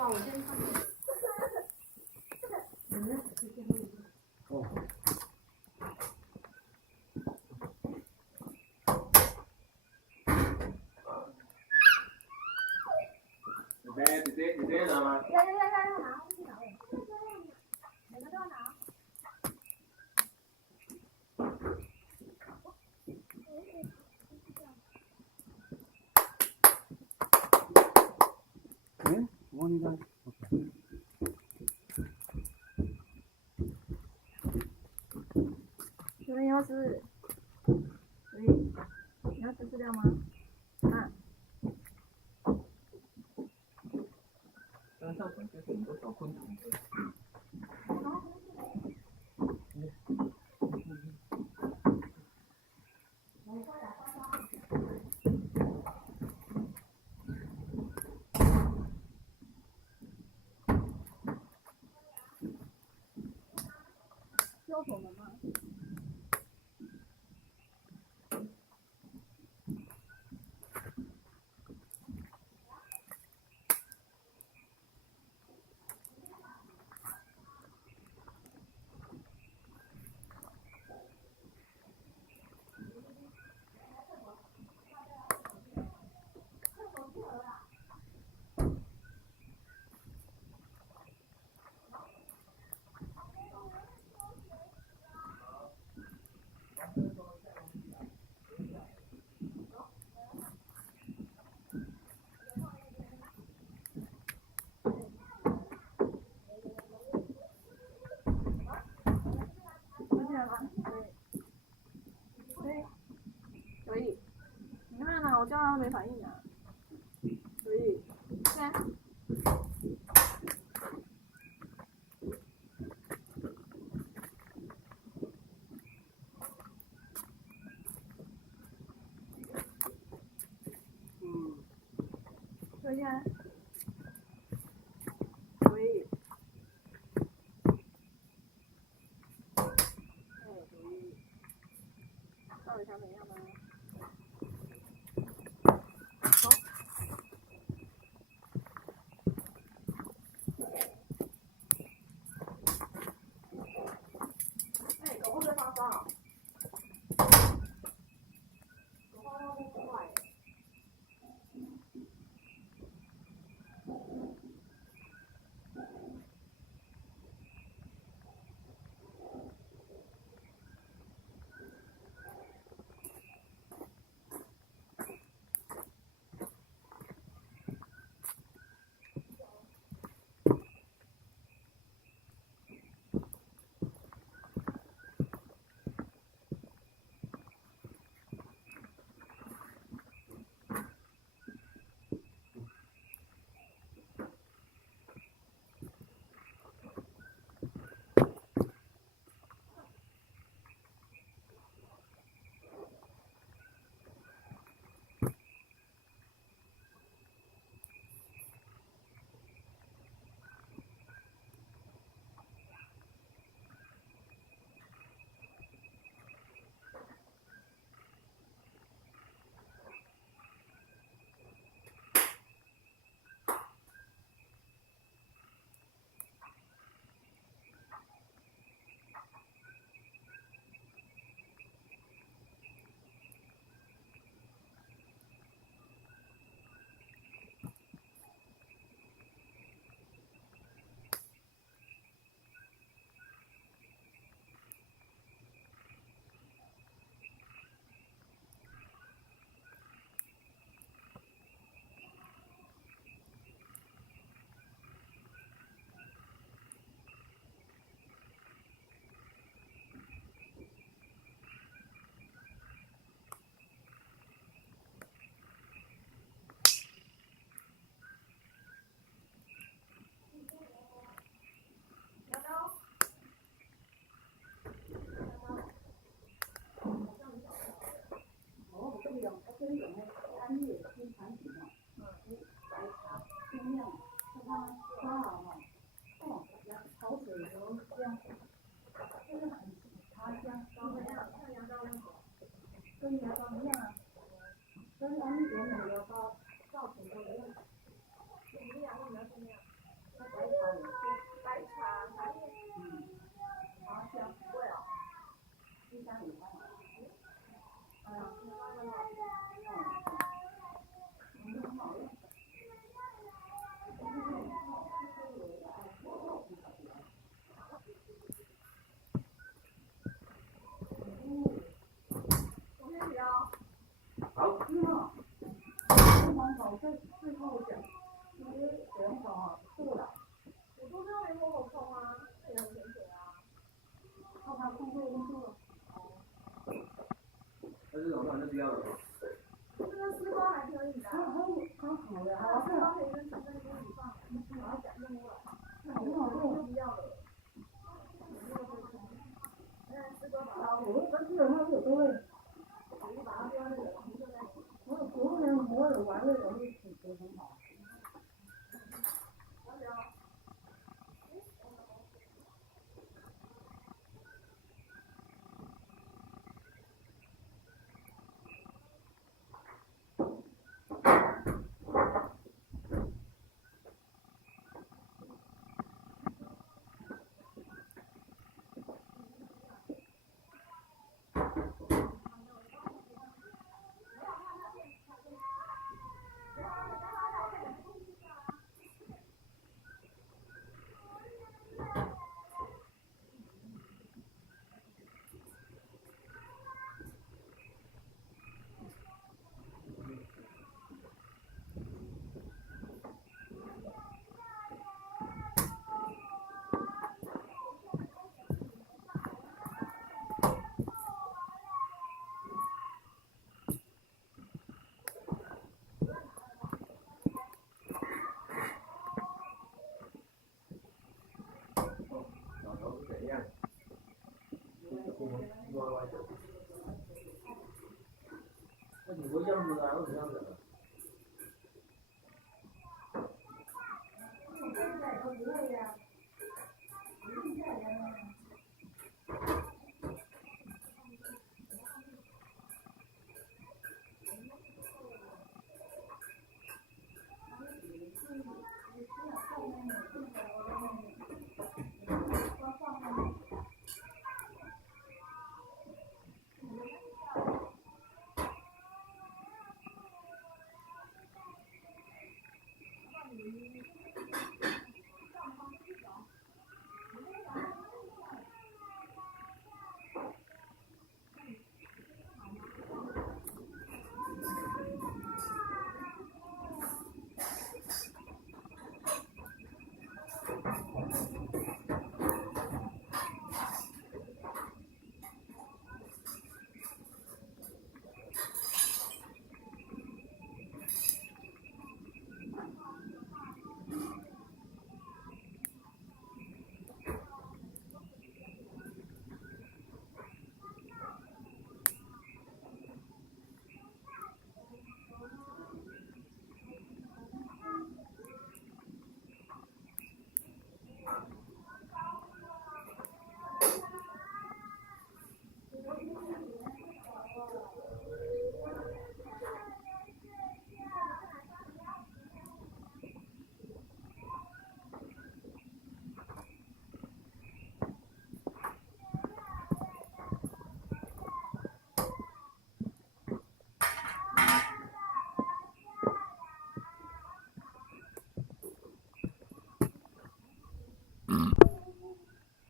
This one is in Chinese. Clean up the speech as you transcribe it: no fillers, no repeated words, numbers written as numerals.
哇，我先看看。哦。姐姐拿吗？要拿，每个都要拿。嗯，我那个。这边要是，所以你要吃饲料吗？啊。上传就是很多小昆虫。要锁门吗？可以。你看啊，我叫他没反应啊。可以。现在。可以啊。可以。可以。到底想怎样呢？好。哎，狗会不会发烧？狗发烧不快。跟牙膏一样啊，跟咱们原来牙膏造成的一样。不一样，为什么要这样？好，水龙头最后讲，其实水龙头啊错了，我都是用莲蓬头冲啊，那也很甜水啊。靠它控制温度了。那这种当然是不要的。这个丝瓜还可以的，它好的，它丝瓜可以跟清蒸锅里放，然后讲用过来，就不要了。丝瓜把它，我基本上我都会，你把它丢在那个红色那里。我昨天磨了完了，我会煮得很好。老头是怎样？那你不这样子啊？为什么这样子？现在都不会呀，现在人。